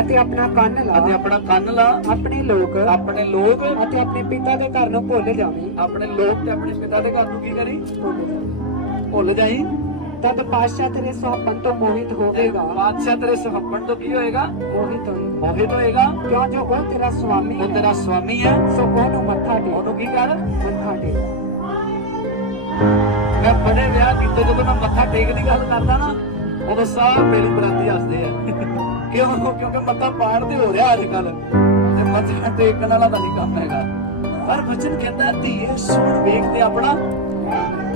ਅਤੇ ਆਪਣਾ ਕੰਨ ਲਾ। ਅਤੇ ਆਪਣਾ ਕੰਨ ਲਾ। ਆਪਣੇ ਲੋਕ। ਆਪਣੇ ਲੋਕ। ਅਤੇ ਆਪਣੇ ਪਿਤਾ ਦੇ ਘਰ ਨੂੰ ਭੁੱਲ ਜਾਵੀਂ। ਆਪਣੇ ਲੋਕ ਤੇ ਆਪਣੇ ਪਿਤਾ ਦੇ ਘਰ ਨੂੰ ਕੀ ਕਰੀ? ਭੁੱਲ ਜਾਈ। ਤਦ ਪਾਤਸ਼ਾਹ ਤੇਰੇ ਸੁਹੱਪਣ ਤੋਂ ਮੋਹਿਤ ਹੋਵੇਗਾ। ਬਾਦਸ਼ਾਹ ਤੇਰੇ ਸੁਹੱਪਣ ਤੋਂ ਕੀ ਹੋਏਗਾ? ਮੋਹਿਤ ਹੋਏਗਾ ਮੋਹਿਤ ਹੋਏਗਾ। ਕਿਉਂ? ਜੋ ਉਹ ਤੇਰਾ ਸੁਆਮੀ ਉਹ ਤੇਰਾ ਸਵਾਮੀ ਹੈ। ਸੋ ਉਹਨੂੰ ਮੱਥਾ ਟੇਕ। ਉਹਨੂੰ ਕੀ ਕਰ? ਮੱਥਾ ਟੇਕ। ਮੈਂ ਬੜੇ ਵਿਆਹ ਕੀਤੇ ਜਦੋਂ ਮੈਂ ਮੱਥਾ ਟੇਕ ਦੀ ਗੱਲ ਕਰਦਾ ਨਾ ਉਦੋਂ ਸਾਹ ਮੇਰੀ ਬਰਾਤੀ ਹੱਸਦੇ ਆ। ਕਿਉਂ? ਕਿਉਂਕਿ ਮੱਥਾ ਪਾੜ ਤੇ ਹੋ ਰਿਹਾ ਅੱਜ ਕੱਲ ਤੇ ਮੱਥਾ ਟੇਕਣ ਵਾਲਾ ਤਾਂ ਨਹੀਂ ਕੰਮ ਹੈਗਾ। ਪਰ ਬਚਨ ਕਹਿੰਦਾ ਧੀਏ ਸੁਣ ਵੇਖ ਤੇ ਆਪਣਾ।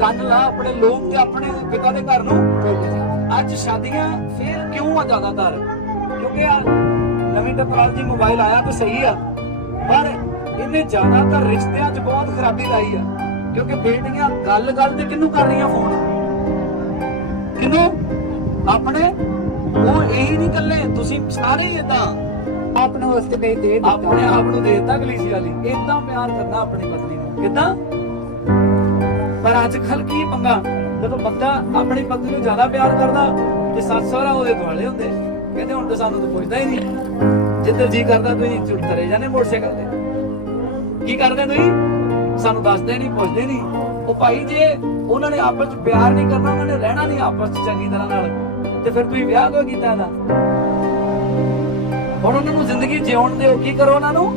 ਕੰਨ ਲਾ ਆਪਣੇ ਲੋਕ ਤੇ ਆਪਣੇ ਪਿਤਾ ਦੇ ਘਰ ਨੂੰ। ਅੱਜ ਸ਼ਾਦੀਆਂ ਫੇਰ ਕਿਉਂ ਆ ਜ਼ਿਆਦਾਤਰ? ਕਿਉਂਕਿ ਆ ਨਵੀਂ ਟੈਕਨੋਲੋਜੀ ਮੋਬਾਈਲ ਆਇਆ ਤਾਂ ਸਹੀ ਆ ਪਰ ਇਹਨੇ ਜ਼ਿਆਦਾਤਰ ਰਿਸ਼ਤਿਆਂ 'ਚ ਬਹੁਤ ਖਰਾਬੀ ਲਾਈ ਆ। ਕਿਉਂਕਿ ਬੇਟੀਆਂ ਗੱਲ ਗੱਲ ਤੇ ਕਿਹਨੂੰ ਕਰ ਰਹੀਆਂ ਫੋਨ? ਕਿਹਨੂੰ? ਆਪਣੇ? ਉਹ ਇਹੀ ਨਹੀਂ ਕੱਲੇ ਤੁਸੀਂ ਸਾਰੇ ਹੀ ਇਦਾਂ ਆਪ ਨੂੰ ਉਸ ਤੇ ਦੇ ਦਿੱਤਾ। ਆਪਣੇ ਆਪ ਨੂੰ ਦੇ ਦਿੱਤਾ ਕਲੀਸੀ ਵਾਲੀ ਇਦਾਂ ਪਿਆਰ ਕਰਨਾ ਆਪਣੀ ਪਤਨੀ ਨੂੰ। ਕਿਦਾਂ? ਪਰ ਅੱਜ ਕੱਲ ਕੀ ਪੰਗਾ? ਜਦੋਂ ਬੰਦਾ ਆਪਣੀ ਪਤਨੀ ਨੂੰ ਜ਼ਿਆਦਾ ਪਿਆਰ ਕਰਦਾ ਤੇ ਸੱਸ ਸਹੁਰਾ ਉਹਦੇ ਦੁਆਲੇ ਹੁੰਦੇ, ਕਹਿੰਦੇ ਹੁਣ ਤਾਂ ਸਾਨੂੰ ਤਾਂ ਪੁੱਛਦਾ ਹੀ ਨਹੀਂ। ਜਿੱਧਰ ਜੀ ਕਰਦਾ, ਤੁਸੀਂ ਚੁੱਟ ਜਾਂਦੇ ਮੋਟਰਸਾਈਕਲ ਤੇ। ਕੀ ਕਰਦੇ ਤੁਸੀਂ? ਸਾਨੂੰ ਦੱਸਦੇ ਨਹੀਂ, ਪੁੱਛਦੇ ਨਹੀਂ। ਉਹ ਭਾਈ ਜੇ ਉਹਨਾਂ ਨੇ ਆਪਸ ਚ ਪਿਆਰ ਨਹੀਂ ਕਰਨਾ, ਉਹਨਾਂ ਨੇ ਰਹਿਣਾ ਨਹੀਂ ਆਪਸ ਚ ਚੰਗੀ ਤਰ੍ਹਾਂ ਨਾਲ, ਤੇ ਫਿਰ ਤੁਸੀਂ ਵਿਆਹ ਕਿਉਂ ਕੀਤਾ ਇਹਦਾ? ਹੁਣ ਉਹਨਾਂ ਨੂੰ ਜ਼ਿੰਦਗੀ ਜਿਉਣ ਦਿਓ, ਕੀ ਕਰੋ ਉਹਨਾਂ ਨੂੰ?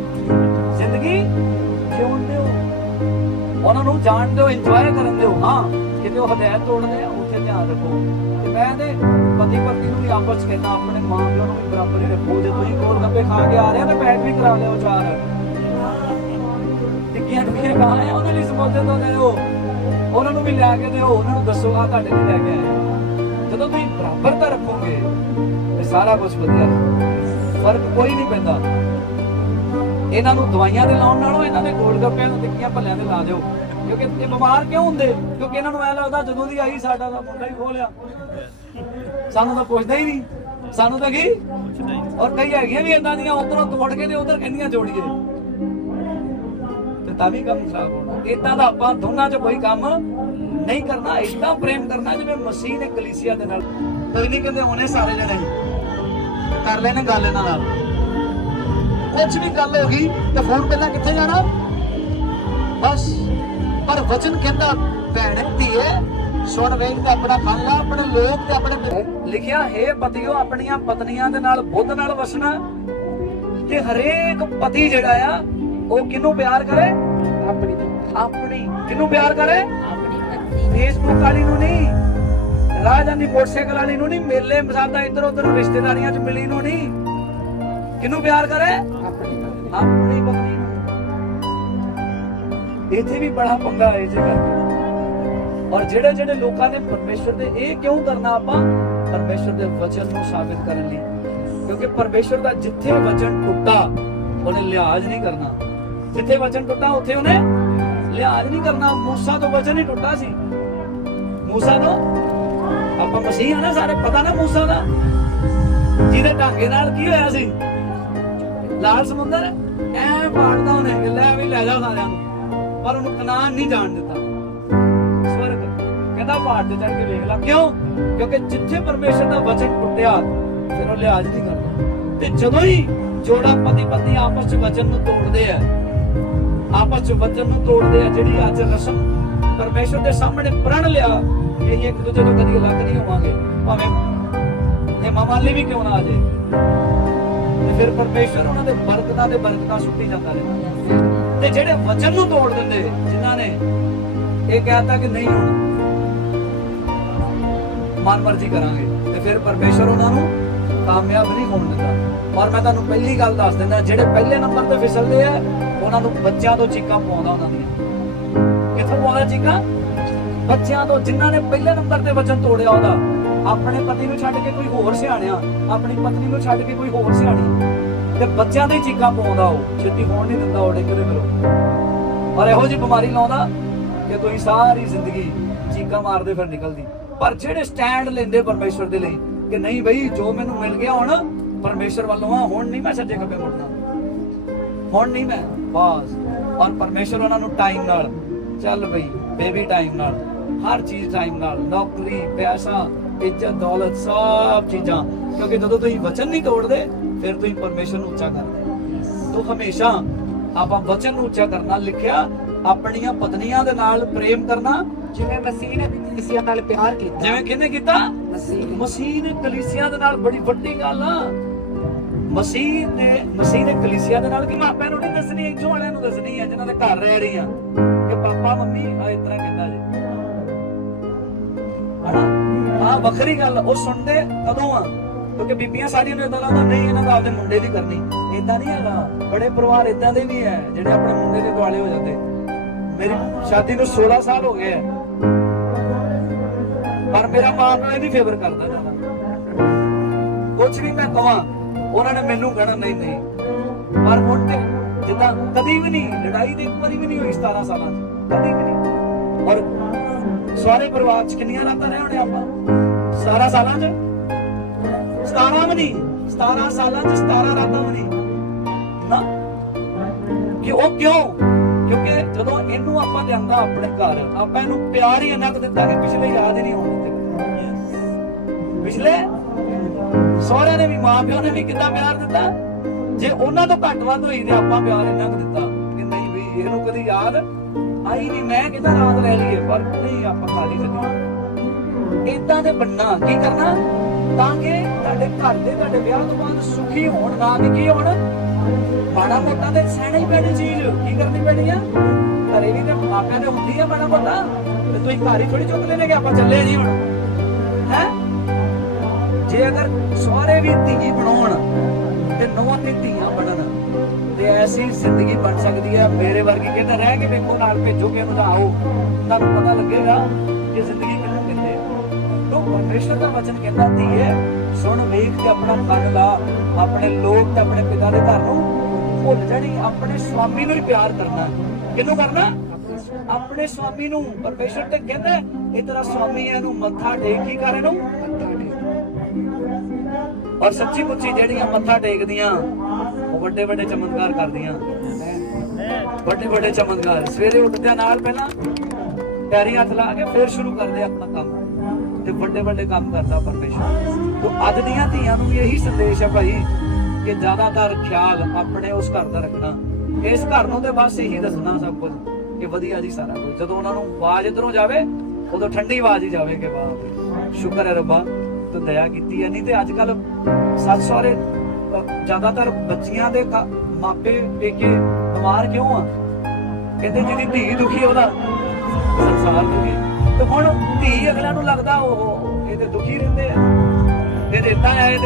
ਜ਼ਿੰਦਗੀ ਜਿਉਣ ਦਿਓ। ਉਹਨਾਂ ਨੂੰ ਜਾਣ ਦਿਓ ਇੰਜੋਏ ਕਰਨ ਦਿਓ। ਹਾਂ, ਕਿਤੇ ਉਹ ਹਦਾਇਤ ਤੋੜਦੇ ਆ, ਉੱਥੇ ਧਿਆਨ ਰੱਖੋ। ਤੇ ਮੈਂ ਤੇ ਪਤੀ ਪਤਨੀ ਨੂੰ ਵੀ ਆਪਸ ਕਹਿੰਦਾ, ਆਪਣੇ ਮਾਂ ਪਿਓ ਨੂੰ ਵੀ ਬਰਾਬਰ ਹੀ ਰੱਖੋ। ਜੇ ਤੁਸੀਂ ਗੋਲ ਗੱਪੇ ਖਾ ਕੇ ਆ ਰਹੇ ਹੋ, ਤਾਂ ਪੈਕ ਵੀ ਕਰਾ ਲਿਓ ਚਾਰ। ਟਿੱਕੀਆਂ ਟਿੱਕੀਆਂ ਕਹਾਂ ਆ ਉਹਨਾਂ ਲਈ ਸਮਝਦੇ ਤੋਂ ਦਿਓ। ਉਹਨਾਂ ਨੂੰ ਵੀ ਲਿਆ ਕੇ ਦਿਓ। ਉਹਨਾਂ ਨੂੰ ਦੱਸੋ ਆ ਤੁਹਾਡੇ ਲਈ ਲੈ ਕੇ ਆਏ। ਜਦੋਂ ਤੁਸੀਂ ਬਰਾਬਰਤਾ ਰੱਖੋਗੇ, ਤੇ ਸਾਰਾ ਕੁਝ ਵਧੀਆ। ਫ਼ਰਕ ਕੋਈ ਨਹੀਂ ਪੈਂਦਾ। ਇਹਨਾਂ ਨੂੰ ਦਵਾਈਆਂ ਦੇ ਲਾਉਣ ਨਾਲੋਂ ਇਹਨਾਂ ਦੇ ਗੋਲ ਗੱਪਿਆਂ ਨੂੰ ਟਿੱਕੀਆਂ ਭੱਲਿਆਂ ਦੇ ਲਾ ਦਿਓ। ਕਿਉਂਕਿ ਇਹ ਬਿਮਾਰ ਕਿਉਂ ਹੁੰਦੇ? ਕਿਉਂਕਿ ਇਹਨਾਂ ਨੂੰ ਐ ਲੱਗਦਾ ਜਦੋਂ ਦੀ ਆਈ ਸਾਡਾ ਤਾਂ ਮੁੰਡਾ ਹੀ ਖੋਲਿਆ ਸਾਨੂੰ ਤਾਂ ਪੁੱਛਦਾ ਹੀ ਨਹੀਂ। ਸਾਨੂੰ ਤਾਂ ਕੀ? ਔਰ ਕਈ ਹੈਗੀਆਂ ਵੀ ਇਦਾਂ ਦੀਆਂ, ਉਧਰੋਂ ਤੋੜ ਕੇ ਤੇ ਉਧਰ ਕਹਿੰਦੀਆਂ ਜੋੜੀਏ ਤੇ ਤਾਂ ਵੀ ਕੰਮ ਖਰਾਬ ਹੋਣਾ। ਇਦਾਂ ਦਾ ਆਪਾਂ ਦੋਨਾਂ 'ਚ ਕੋਈ ਕੰਮ ਨਹੀਂ ਕਰਨਾ। ਇਦਾਂ ਪ੍ਰੇਮ ਕਰਨਾ ਜਿਵੇਂ ਮਸੀਹ ਨੇ ਕਲੀਸਿਆ ਦੇ ਨਾਲ। ਕੋਈ ਨਹੀਂ ਕਹਿੰਦੇ ਹੋਣੇ ਸਾਰੇ ਜਣੇ। ਕਰ ਲੈਣੇ ਗੱਲ ਇਹਨਾਂ ਨਾਲ। ਕੁਝ ਵੀ ਗੱਲ ਹੋ ਗਈ ਤੇ ਫੋਨ ਪਹਿਲਾਂ ਕਿੱਥੇ ਜਾਣਾ? ਬਸ ਪਰ ਵਚਨ ਕਹਿੰਦਾ ਭੈਣ ਧੀਏ ਸੁਣ ਵੇਖ ਤੇ ਆਪਣਾ ਕੰਨ ਲਾ ਆਪਣੇ ਲੋਕ ਤੇ ਆਪਣੇ ਲਿਖਿਆ ਹੈ ਪਤਿਓ ਆਪਣੀਆਂ ਪਤਨੀਆਂ ਦੇ ਨਾਲ ਬੁੱਧ ਨਾਲ ਵਸਣਾ। ਤੇ ਹਰੇਕ ਪਤੀ ਜਿਹੜਾ ਆ ਉਹ ਕਿਹਨੂੰ ਪਿਆਰ ਕਰੇ? ਆਪਣੀ ਆਪਣੀ। ਕਿਹਨੂੰ ਪਿਆਰ ਕਰੇ? ਆਪਣੀ ਪਤਨੀ। ਫੇਸਬੁੱਕ ਵਾਲੀ ਨੂੰ ਨਹੀਂ ਰਾਜਧਾਨੀ ਮੋਟਰਸਾਈਕਲ ਵਾਲੀ ਨੂੰ ਨਹੀਂ ਮੇਲੇ ਮਸਾਦਾ ਇੱਧਰ ਉੱਧਰ ਰਿਸ਼ਤੇਦਾਰੀਆਂ 'ਚ ਮਿਲੀ ਨੂੰ ਨਹੀਂ। ਕਿਹਨੂੰ ਪਿਆਰ ਕਰੇ? ਆਪਣੀ ਪਤਨੀ ਨੂੰ। ਇੱਥੇ ਵੀ ਬੜਾ ਪੰਗਾ ਹੈ ਜੇ ਕਰਕੇ ਔਰ ਜਿਹੜੇ ਜਿਹੜੇ ਲੋਕਾਂ ਨੇ ਪਰਮੇਸ਼ਰ ਦੇ ਇਹ ਕਿਉਂ ਕਰਨਾ ਆਪਾਂ? ਪਰਮੇਸ਼ਰ ਦੇ ਵਚਨ ਨੂੰ ਸਾਬਿਤ ਕਰਨ ਲਈ। ਕਿਉਂਕਿ ਪਰਮੇਸ਼ਰ ਦਾ ਜਿੱਥੇ ਵਚਨ ਟੁੱਟਾ ਉਹਨੇ ਲਿਹਾਜ਼ ਨਹੀਂ ਕਰਨਾ। ਜਿੱਥੇ ਵਚਨ ਟੁੱਟਾ ਉੱਥੇ ਉਹਨੇ ਲਿਹਾਜ਼ ਨਹੀਂ ਕਰਨਾ। ਮੂਸਾ ਤੋਂ ਵਚਨ ਹੀ ਟੁੱਟਾ ਸੀ। ਮੂਸਾ ਤੋਂ ਆਪਾਂ ਮਸੀਹ ਆ ਨਾ ਸਾਰੇ ਪਤਾ ਨਾ ਮੂਸਾ ਦਾ। ਜਿਹਦੇ ਢਾਂਗੇ ਨਾਲ ਕੀ ਹੋਇਆ ਸੀ? ਲਾਲ ਸਮੁੰਦਰ ਐ ਪਾੜਦਾ ਉਹਨੇ ਲੈ ਵੀ ਲੈ ਜਾ ਸਾਰਿਆਂ ਨੂੰ। ਪਰ ਉਹਨੂੰ ਕਨਾਨ ਨਹੀਂ ਜਾਣ ਦਿੱਤਾ। ਸਵਰਗ। ਕਹਿੰਦਾ ਪਹਾੜ ਤੇ ਚੜ ਕੇ ਵੇਖ ਲੈ। ਕਿਉਂ? ਕਿਉਂਕਿ ਜਿੱਥੇ ਪਰਮੇਸ਼ਰ ਦਾ ਵਚਨ ਟੁੱਟਿਆ, ਫਿਰ ਉਹ ਲਿਹਾਜ਼ ਨਹੀਂ ਕਰਦਾ। ਤੇ ਜਦੋਂ ਹੀ ਜੋੜਾ ਪਤੀ ਪਤਨੀ ਆਪਸ ਚ ਵਚਨ ਨੂੰ ਤੋੜਦੇ ਆ, ਆਪਸ ਚ ਵਚਨ ਨੂੰ ਤੋੜਦੇ ਆ, ਜਿਹੜੀ ਅੱਜ ਰਸਮ ਪਰਮੇਸ਼ਰ ਦੇ ਸਾਹਮਣੇ ਪ੍ਰਣ ਲਿਆ ਕਿ ਇੱਕ ਦੂਜੇ ਤੋਂ ਕਦੀ ਅਲੱਗ ਨਹੀਂ ਹੋਵਾਂਗੇ। ਭਾਵੇਂ ਇਹ ਮਾਮਾਲੀ ਵੀ ਕਿਉਂ ਨਾ ਆ ਜਾਏ। ਤੇ ਫਿਰ ਪਰਮੇਸ਼ਰ ਉਹਨਾਂ ਦੇ ਬਰਕਤਾਂ ਦੇ ਬਰਕਤਾਂ ਸੁੱਟੀ ਜਾਂਦਾ ਰਹੇ। ਤੇ ਜਿਹੜੇ ਵਚਨ ਨੂੰ ਤੋੜ ਦਿੰਦੇ, ਜਿਨ੍ਹਾਂ ਨੇ ਇਹ ਕਹਿਤਾ ਕਿ ਨਹੀਂ ਹੁਣ ਮਨ ਮਰਜ਼ੀ ਕਰਾਂਗੇ, ਤੇ ਫਿਰ ਪਰਮੇਸ਼ਰ ਉਹਨਾਂ ਨੂੰ ਕਾਮਯਾਬ ਨਹੀਂ ਹੋਣ ਦਿੰਦਾ। ਔਰ ਮੈਂ ਤੁਹਾਨੂੰ ਪਹਿਲੀ ਗੱਲ ਦੱਸ ਦਿੰਦਾ, ਜਿਹੜੇ ਪਹਿਲੇ ਨੰਬਰ ਤੇ ਫਿਸਲਦੇ ਆ, ਉਹਨਾਂ ਨੂੰ ਬੱਚਿਆਂ ਤੋਂ ਚੀਕਾਂ ਪਾਉਂਦਾ ਉਹਨਾਂ ਦੀਆਂ। ਕਿੱਥੋਂ ਪਾਉਂਦਾ ਚੀਕਾਂ? ਬੱਚਿਆਂ ਤੋਂ, ਜਿਨ੍ਹਾਂ ਨੇ ਪਹਿਲੇ ਨੰਬਰ ਤੇ ਵਚਨ ਤੋੜਿਆ ਉਹਦਾ। ਆਪਣੇ ਪਤੀ ਨੂੰ ਛੱਡ ਕੇ ਕੋਈ ਹੋਰ ਸਿਆਣਿਆ, ਆਪਣੀ ਪਤਨੀ ਨੂੰ ਛੱਡ ਕੇ ਕੋਈ ਹੋਰ ਸਿਆਣੀ। ਤੇ ਬੱਚਿਆਂ ਦੇ ਚੀਕਾਂ ਪਾਉਂਦਾ ਉਹ, ਛੇਤੀ ਹੋਣ ਨਹੀਂ ਦਿੰਦਾ ਉਹਦੇ ਕਿਹਦੇ ਕੋਲੋਂ ਔਰ ਇਹੋ ਜੀ ਬਿਮਾਰੀ ਲਾਉਂਦਾ ਕਿ ਤੁਸੀਂ ਸਾਰੀ ਜ਼ਿੰਦਗੀ ਚੀਕਾਂ ਮਾਰਦੇ ਫਿਰ ਨਿਕਲਦੀ। ਪਰ ਜਿਹੜੇ ਸਟੈਂਡ ਲੈਂਦੇ ਪਰਮੇਸ਼ਰ ਦੇ ਲਈ ਕਿ ਨਹੀਂ ਬਈ, ਜੋ ਮੈਨੂੰ ਮਿਲ ਗਿਆ ਹੁਣ ਪਰਮੇਸ਼ਰ ਵੱਲੋਂ ਆ, ਹੁਣ ਨਹੀਂ ਮੈਂ ਸੱਜੇ ਖੱਬੇ ਮੁੜਨਾ। ਹੁਣ ਨਹੀਂ ਮੈਂ, ਬਸ। ਔਰ ਪਰਮੇਸ਼ਰ ਉਹਨਾਂ ਨੂੰ ਟਾਈਮ ਨਾਲ, ਚੱਲ ਬਈ ਬੇਬੀ ਟਾਈਮ ਨਾਲ, ਹਰ ਚੀਜ਼ ਟਾਈਮ ਨਾਲ, ਨੌਕਰੀ, ਪੈਸਾ ਇੱਜ਼ਤ ਦੌਲਤ ਸਭ ਚੀਜ਼ਾਂ। ਕਿਉਂਕਿ ਜਦੋਂ ਤੁਸੀਂ ਵਚਨ ਨਹੀਂ ਤੋੜਦੇ ਫਿਰ ਤੁਸੀਂ ਪਰਮੇਸ਼ਰ ਨੂੰ ਉੱਚਾ ਕਰਦੇ। ਤੋ ਹਮੇਸ਼ਾ ਆਪਾਂ ਵਚਨ ਨੂੰ ਉੱਚਾ ਕਰਨਾ ਲਿਖਿਆ ਆਪਣੀਆਂ ਪਤਨੀਆਂ ਦੇ ਨਾਲ ਪ੍ਰੇਮ ਕਰਨਾ। ਜਿਵੇਂ ਮਸੀਹ ਨੇ ਕਲੀਸਿਆ ਨਾਲ ਪਿਆਰ ਕੀਤਾ। ਜਿਵੇਂ ਕਿਹਨੇ ਕੀਤਾ? ਮਸੀਹ ਨੇ। ਮਸੀਹ ਨੇ ਕਲੀਸਿਆ ਦੇ ਨਾਲ ਬੜੀ ਵੱਡੀ ਗੱਲ ਆ। ਮਸੀਹ ਨੇ ਮਸੀਹ ਨੇ ਕਲੀਸਿਆ ਦੇ ਨਾਲ ਕਿ ਮਾਪਿਆਂ ਨੂੰ ਨਹੀਂ ਦੱਸਣੀ ਇੱਥੋਂ ਵਾਲਿਆਂ ਨੂੰ ਦੱਸਣੀ ਹੈ ਜਿਨ੍ਹਾਂ ਦੇ ਘਰ ਰਹਿ ਰਹੀ ਆ ਕਿ ਪਾਪਾ ਮੰਮੀ ਆ ਇਸ ਤਰ੍ਹਾਂ ਕਹਿੰਦਾ ਜੀ। ਆ ਵੱਖਰੀ ਗੱਲ, ਉਹ ਸੁਣਦੇ ਕਦੋਂ ਆ? ਕਿਉਂਕਿ ਬੀਬੀਆਂ ਸਾਰੀਆਂ ਨੂੰ ਇਦਾਂ ਲੱਗਦਾ, ਨਹੀਂ, ਇਹਨਾਂ ਦਾ ਆਪਦੇ ਮੁੰਡੇ ਦੀ ਕਰਨੀ। ਇਦਾਂ ਨਹੀਂ ਹੈਗਾ। ਬੜੇ ਪਰਿਵਾਰ ਇਦਾਂ ਦੇ ਵੀ ਹੈ, ਜਿਹੜੇ ਆਪਣੇ ਮੁੰਡੇ ਦੇ ਦੁਆਲੇ ਹੋ ਜਾਂਦੇ। ਮੇਰੀ ਸ਼ਾਦੀ ਨੂੰ 16 ਸਾਲ ਹੋ ਗਏ ਆ। ਪਰ ਮੇਰਾ ਮਾਂ ਨੂੰ ਇਹਦੀ ਫੇਵਰ ਕਰਦਾ ਜ਼ਿਆਦਾ ਕੁਝ ਵੀ ਮੈਂ ਕਵਾਂ, ਉਹਨਾਂ ਨੇ ਮੈਨੂੰ ਕਹਿਣਾ, ਨਹੀਂ ਨਹੀਂ। ਪਰ ਹੁਣ ਤੇ ਜਿੱਦਾਂ ਕਦੀ ਵੀ ਨਹੀਂ, ਲੜਾਈ ਤੇ ਇੱਕ ਵਾਰੀ ਵੀ ਨਹੀਂ ਹੋਈ 17 ਸਾਲਾਂ 'ਚ। ਕਦੀ ਵੀ ਨਹੀਂ। ਔਰ ਸਾਰੇ ਪਰਿਵਾਰ 'ਚ ਕਿੰਨੀਆਂ ਰਾਤਾਂ ਰਹੇ ਹੋਣੇ ਆਪਾਂ? 17 ਸਾਲਾਂ 'ਚ? 17 ਵੀ ਨਹੀਂ 17 ਸਾਲਾਂ 'ਚ 17 ਰਾਤਾਂ ਵੀ ਨਹੀਂ। ਨਾ? ਕਿ ਉਹ ਕਿਉਂ? ਕਿਉਂਕਿ ਜਦੋਂ ਇਹਨੂੰ ਆਪਾਂ ਲਿਆਂਦਾ ਆਪਣੇ ਘਰ, ਆਪਾਂ ਇਹਨੂੰ ਪਿਆਰ ਹੀ ਇੰਨਾ ਕੁ ਦਿੱਤਾ ਕਿ ਪਿਛਲੇ ਯਾਦ ਹੀ ਨਹੀਂ ਹੋਣ ਦਿੱਤੇ। ਪਿਛਲੇ? ਸਹੁਰਿਆਂ ਨੇ ਵੀ ਮਾਂ ਪਿਓ ਨੇ ਵੀ ਕਿੰਨਾ ਪਿਆਰ ਦਿੱਤਾ? ਜੇ ਉਹਨਾਂ ਤੋਂ ਘੱਟ ਵੱਧ ਹੋਈ ਤੇ ਆਪਾਂ ਪਿਆਰ ਇੰਨਾ ਕੁ ਦਿੱਤਾ। ਆਈ ਨਹੀਂ ਮੈਂ ਕਿਦਾਂ ਰਾਤ ਲੈ ਲਈਏ? ਪਰ ਨਹੀਂ, ਆਪਾਂ ਖਾਲੀ ਚੱਲੀ ਇਦਾਂ ਦੇ ਬੰਨਾ, ਕੀ ਕਰਨਾ? ਤਾਂ ਕਿ ਤੁਹਾਡੇ ਘਰ ਦੇ, ਤੁਹਾਡੇ ਵਿਆਹ ਤੋਂ ਬਾਅਦ ਸੁਖੀ ਹੋਣ ਨਾ ਕਿ ਕੀ ਹੋਣ। ਮਾੜਾ ਮੋਟਾ ਤੇ ਸਹਿਣਾ ਹੀ ਪੈਣੀ ਚੀਜ਼, ਕੀ ਕਰਨੀ ਪੈਣੀ ਆ? ਘਰੇ ਵੀ ਤੇ ਮਾਪਿਆਂ ਦੇ ਹੁੰਦੀ ਆ ਮਾੜਾ ਮੋਟਾ। ਤੇ ਤੁਸੀਂ ਘਰ ਹੀ ਥੋੜੀ ਚੁੱਕ ਲੈਣੇ ਕਿ ਆਪਾਂ ਚੱਲੇ ਨਹੀਂ ਹੁਣ। ਹੈ? ਜੇ ਅਗਰ ਸਹੁਰੇ ਵੀ ਧੀ ਬਣਾਉਣ ਤੇ ਨੌਂ ਤੇ ਧੀਆਂ ਐਸੀ ਜ਼ਿੰਦਗੀ ਬਣ ਸਕਦੀ ਹੈ। ਮੇਰੇ ਵਰਗੀ ਕਹਿੰਦਾ ਰਹਿ ਕੇ ਵੇਖੋ, ਨਾਲ ਭੇਜੋਗੇ ਉਹਨੂੰ ਆਓ। ਤੁਹਾਨੂੰ ਪਤਾ ਲੱਗੇਗਾ ਕਿ ਜ਼ਿੰਦਗੀ ਕਿਹਨੂੰ ਕਹਿੰਦੇ ਆ ਪਰਮੇਸ਼ਰ ਦਾ ਵਚਨ ਕਹਿੰਦਾ, ਧੀਏ, ਸੁਣ, ਵੇਖ ਤੇ ਆਪਣਾ ਕੰਨ ਲਾ। ਆਪਣੇ ਲੋਕ ਤੇ ਆਪਣੇ ਪਿਤਾ ਦੇ ਘਰ ਨੂੰ ਭੁੱਲ ਜਾਣੀ। ਆਪਣੇ ਸਵਾਮੀ ਨੂੰ ਹੀ ਪਿਆਰ ਕਰਨਾ। ਕਿਹਨੂੰ ਕਰਨਾ? ਆਪਣੇ ਸਵਾਮੀ ਨੂੰ। ਪਰਮੇਸ਼ਰ ਤੇ ਕਹਿੰਦਾ, ਇਹ ਤੇਰਾ ਸਵਾਮੀ ਹੈ, ਇਹਨੂੰ ਮੱਥਾ ਟੇਕ ਕੀ ਕਰ ਇਹਨੂੰ? ਔਰ ਸੱਚੀ ਮੁੱਚੀ ਜਿਹੜੀਆਂ ਮੱਥਾ ਟੇਕਦੀਆਂ ਵੱਡੇ ਵੱਡੇ ਚਮਤਕਾਰ ਕਰਦੀਆਂ। ਵੱਡੇ ਵੱਡੇ ਚਮਤਕਾਰ। ਸਵੇਰੇ ਉੱਠਦਿਆਂ ਨਾਲ ਪਹਿਲਾਂ ਪੈਰੀ ਹੱਥ ਲਾ ਕੇ ਫਿਰ ਸ਼ੁਰੂ ਕਰਦੇ ਆਪਣਾ ਕੰਮ। ਤੇ ਵੱਡੇ ਵੱਡੇ ਕੰਮ ਕਰਦਾ ਪਰਮੇਸ਼ਰ। ਤੋਂ ਅੱਜ ਦੀਆਂ ਧੀਆਂ ਨੂੰ ਇਹੀ ਸੰਦੇਸ਼ ਹੈ ਭਾਈ ਕਿ ਜ਼ਿਆਦਾਤਰ ਖਿਆਲ ਆਪਣੇ ਉਸ ਘਰ ਦਾ ਰੱਖਣਾ। ਇਸ ਘਰ ਨੂੰ ਤੇ ਬਸ ਇਹੀ ਦੱਸਣਾ ਸਭ ਕੁਝ ਕਿ ਵਧੀਆ ਜੀ ਸਾਰਾ ਕੁਝ। ਜਦੋਂ ਉਹਨਾਂ ਨੂੰ ਆਵਾਜ਼ ਇਧਰੋਂ ਜਾਵੇ, ਉਦੋਂ ਠੰਡੀ ਆਵਾਜ਼ ਹੀ ਜਾਵੇ ਕਿ ਵਾਹ। ਸ਼ੁਕਰ ਹੈ ਰੱਬਾ, ਤੂੰ ਦਇਆ ਕੀਤੀ ਹੈ। ਨਹੀਂ ਤੇ ਅੱਜ ਕੱਲ ਸੱਸ ਸਹੁਰੇ ਜ਼ਿਆਦਾਤਰ ਬੱਚੀਆਂ ਦੇ ਮਾਪੇ ਪੇਕੇ ਬਿਮਾਰ ਕਿਉਂ ਆ? ਕਹਿੰਦੇ ਜਿਹਦੀ ਧੀ ਦੁਖੀ ਉਹਦਾ ਸੰਸਾਰ ਦੁਖੀ ਤੇ ਹੁਣ ਧੀ ਅਗਲਿਆਂ ਨੂੰ ਲੱਗਦਾ ਉਹ ਇਹ ਦੁਖੀ ਰਹਿੰਦੇ ਆ। ਇਹ ਤੇ ਇਦਾਂ ਇਹ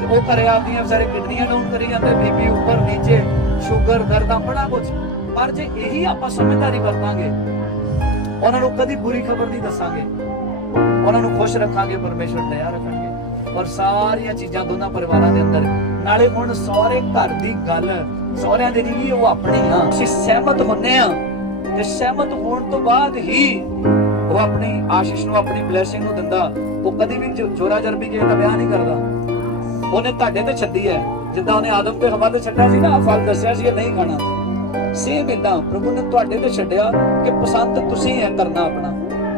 ਤੇ ਉਹ ਘਰੇ ਆਪਦੀਆਂ ਵਿਚਾਰੇ ਕਿਡਨੀਆਂ ਡਾਊਨ ਕਰੀ ਜਾਂਦੇ ਬੀਪੀ ਉੱਪਰ, ਨੀਚੇ, ਸ਼ੂਗਰ, ਦਰਦਾਂ ਬੜਾ ਕੁਝ ਪਰ ਜੇ ਇਹੀ ਆਪਾਂ ਸਮਝਦਾਰੀ ਵਰਤਾਂਗੇ, ਉਹਨਾਂ ਨੂੰ ਕਦੀ ਬੁਰੀ ਖਬਰ ਨਹੀਂ ਦੱਸਾਂਗੇ। ਉਹਨਾਂ ਨੂੰ ਖੁਸ਼ ਰੱਖਾਂਗੇ, ਪਰਮੇਸ਼ਵਰ ਦਇਆ ਰੱਖਣਗੇ ਔਰ ਸਾਰੀਆਂ ਚੀਜ਼ਾਂ ਦੋਨਾਂ ਪਰਿਵਾਰਾਂ ਦੇ ਅੰਦਰ ਨਾਲੇ ਹੁਣ ਸਹੁਰੇ ਘਰ ਦੀ ਗੱਲ, ਸਹੁਰਿਆਂ ਦੀ ਨਹੀਂ ਉਹ ਆਪਣੀ ਆ। ਅਸੀਂ ਸਹਿਮਤ ਹੁੰਨੇ ਆ ਤੇ ਸਹਿਮਤ ਹੋਣ ਤੋਂ ਬਾਅਦ ਹੀ ਉਹ ਆਪਣੀ ਆਸ਼ੀਸ਼ ਨੂੰ, ਆਪਣੀ ਬਲੇਸਿੰਗ ਨੂੰ ਦਿੰਦਾ। ਉਹ ਕਦੀ ਵੀ ਜੋਰਾ ਜਰਬੀ ਕਿਸੇ ਦਾ ਵਿਆਹ ਨਹੀਂ ਕਰਦਾ। ਉਹਨੇ ਤੁਹਾਡੇ ਤੇ ਛੱਡੀ ਹੈ ਜਿੱਦਾਂ ਉਹਨੇ ਆਦਮ ਤੇ ਹਵਾ ਤੇ ਛੱਡਿਆ ਸੀ ਨਾ, ਆਹ ਫਲ ਦੱਸਿਆ ਸੀ ਇਹ ਨਹੀਂ ਖਾਣਾ। ਸੇਮ ਇਦਾਂ ਪ੍ਰਭੂ ਨੇ ਤੁਹਾਡੇ ਤੇ ਛੱਡਿਆ ਕਿ ਪਸੰਦ ਤੁਸੀਂ ਹੈ ਕਰਨਾ ਆਪਣਾ।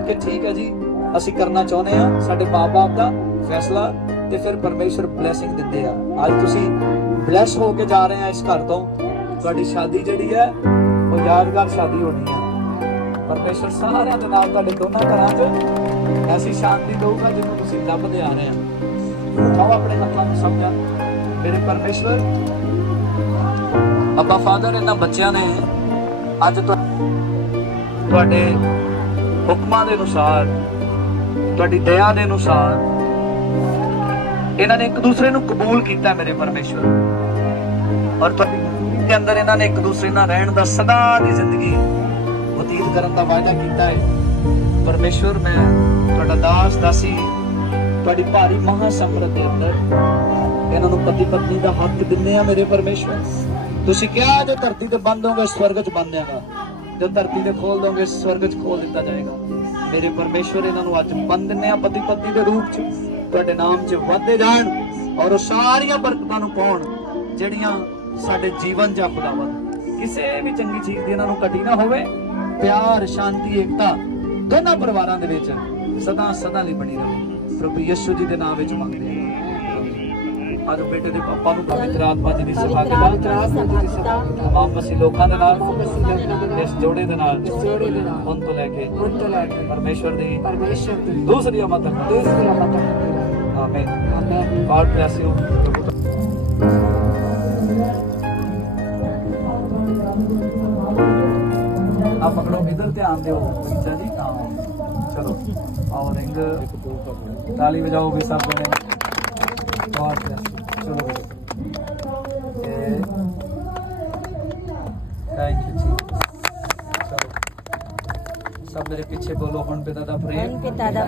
ਕਿ ਠੀਕ ਹੈ ਜੀ, ਅਸੀਂ ਕਰਨਾ ਚਾਹੁੰਦੇ ਆ, ਸਾਡੇ ਬਾਪ-ਬਾਪ ਦਾ ਫੈਸਲਾ ਤੇ ਫਿਰ ਪਰਮੇਸ਼ਰ ਬਲੇਸਿੰਗ ਦਿੰਦੇ ਆ। ਅੱਜ ਤੁਸੀਂ ਬਲੈਸ ਹੋ ਕੇ ਜਾ ਰਹੇ ਆ ਇਸ ਘਰ ਤੋਂ। ਤੁਹਾਡੀ ਸ਼ਾਦੀ ਜਿਹੜੀ ਹੈ, ਉਹ ਯਾਦਗਾਰ ਸ਼ਾਦੀ ਹੋਣੀ ਹੈ ਪਰਮੇਸ਼ਰ ਸਾਰਿਆਂ ਦੇ ਨਾਲ ਤੁਹਾਡੇ ਦੋਨਾਂ ਘਰਾਂ 'ਚ ਐਸੀ ਸ਼ਾਂਤੀ ਦਊਗਾ ਜਿਹਨੂੰ ਤੁਸੀਂ ਲੱਭਦੇ ਆ ਰਹੇ ਆ। ਉਠਾਓ ਆਪਣੇ ਹੱਥਾਂ ਨੂੰ ਸਮਝਾ। ਮੇਰੇ ਪਰਮੇਸ਼ਵਰ ਅੱਬਾ ਫਾਦਰ ਇਹਨਾਂ ਬੱਚਿਆਂ ਨੇ ਅੱਜ ਤੁਹਾਡੇ ਹੁਕਮਾਂ ਦੇ ਅਨੁਸਾਰ, ਤੁਹਾਡੀ ਦਇਆ ਦੇ ਅਨੁਸਾਰ ਇਹਨਾਂ ਨੇ ਇੱਕ ਦੂਸਰੇ ਨੂੰ ਕਬੂਲ ਕੀਤਾ ਮੇਰੇ ਪਰਮੇਸ਼ਵਰ। ਔਰ ਤੁਹਾਡੇ ਅੰਦਰ ਇਹਨਾਂ ਨੇ ਇੱਕ ਦੂਸਰੇ ਨਾਲ ਰਹਿਣ ਦਾ ਸਦਾ ਦੀ ਜ਼ਿੰਦਗੀ ਬਤੀਤ ਕਰਨ ਦਾ ਵਾਅਦਾ ਕੀਤਾ ਹੈ। ਪਰਮੇਸ਼ਵਰ, ਮੈਂ ਤੁਹਾਡਾ ਦਾਸ, ਦਾਸੀ, ਤੁਹਾਡੀ ਭਾਰੀ ਮਹਾ ਸਮਰਤ ਦੇ ਅੰਦਰ ਇਹਨਾਂ ਨੂੰ ਪਤੀ ਪਤਨੀ ਦਾ ਹੱਕ ਦਿੰਦੇ ਆ ਮੇਰੇ ਪਰਮੇਸ਼ਵਰ। ਤੁਸੀਂ ਕਿਹਾ, ਜੋ ਧਰਤੀ ਤੇ ਬੰਦ ਹੋਗੇ ਸਵਰਗ 'ਚ ਬੰਦ ਹੈਗਾ। ਜੋ ਧਰਤੀ ਤੇ ਖੋਲ ਦੋਗੇ ਸਵਰਗ 'ਚ ਖੋਲ ਦਿੱਤਾ ਜਾਏਗਾ। ਮੇਰੇ ਪਰਮੇਸ਼ਵਰ, ਇਹਨਾਂ ਨੂੰ ਅੱਜ ਬੰਦ ਦਿੰਦੇ ਆ ਪਤੀ ਪਤਨੀ ਦੇ ਰੂਪ 'ਚ। ਤੁਹਾਡੇ ਨਾਮ 'ਚ ਵਧਦੇ ਜਾਣ ਔਰ ਉਹ ਸਾਰੀਆਂ ਬਰਕਤਾਂ ਨੂੰ ਪਾਉਣ ਜਿਹੜੀਆਂ ਸਾਡੇ ਜੀਵਨ 'ਚ ਆ ਕਿਸੇ ਵੀ ਚੰਗੀ ਚੀਜ਼ ਦੀ ਇਹਨਾਂ ਨੂੰ ਕਟੀ ਨਾ ਹੋਵੇ। ਪਿਆਰ ਸ਼ਾਂਤੀ ਏਕਤਾ ਦੋਨਾਂ ਪਰਿਵਾਰਾਂ ਦੇ ਵਿੱਚ ਸਦਾ ਸਦਾ ਲਈ ਬਣੀ ਰਹੇ। ਪ੍ਰਭੂ ਯਿਸੂ ਜੀ ਦੇ ਨਾਮ ਵਿੱਚ ਮੰਗਦੇ ਹਾਂ। ਅੱਜ ਬੇਟੇ ਦੇ ਪਾਪਾ ਨੂੰ ਪਵਿੱਤਰ ਆਤਮਾ ਜੀ ਦੀ ਸੇਵਾ ਦੇ ਨਾਲ ਤਮਾਮ ਮਸੀਹ ਲੋਕਾਂ ਦੇ ਨਾਲ ਇਸ ਜੋੜੇ ਦੇ ਨਾਲ ਇਸ ਜੋੜੇ ਦੇ ਨਾਲ ਹੁਣ ਤੋਂ ਲੈ ਕੇ ਹੁਣ ਤੋਂ ਲੈ ਕੇ ਪਰਮੇਸ਼ਵਰ ਦੀ ਪਰਮੇਸ਼ਰ ਦੀ ਦੂਸਰੀ ਤੱਕ। ਦੂਸਰੀ ਆਮਦ ਤੱਕ ਆਮੀਨ ਆਮੇਨ bless you. ਆ ਪਕੜੋ ਇਧਰ ਧਿਆਨ ਦਿਓ। ਬੱਚਾ ਜੀ, ਹਾਂ। ਚਲੋ। ਆਓ ਰਿੰਗ ਤਾਲੀ ਵਜਾਓ ਵੀ ਸਭ ਜਣੇ ਗॉड ਚਲੋ ਥੈਂਕ ਯੂ ਜੀ ਚਲੋ। ਸਭ ਮੇਰੇ ਪਿੱਛੇ ਬੋਲੋ, ਹੁਣ ਪਿਤਾ ਦਾ ਪ੍ਰੇਮ। ਪਿਤਾ ਦਾ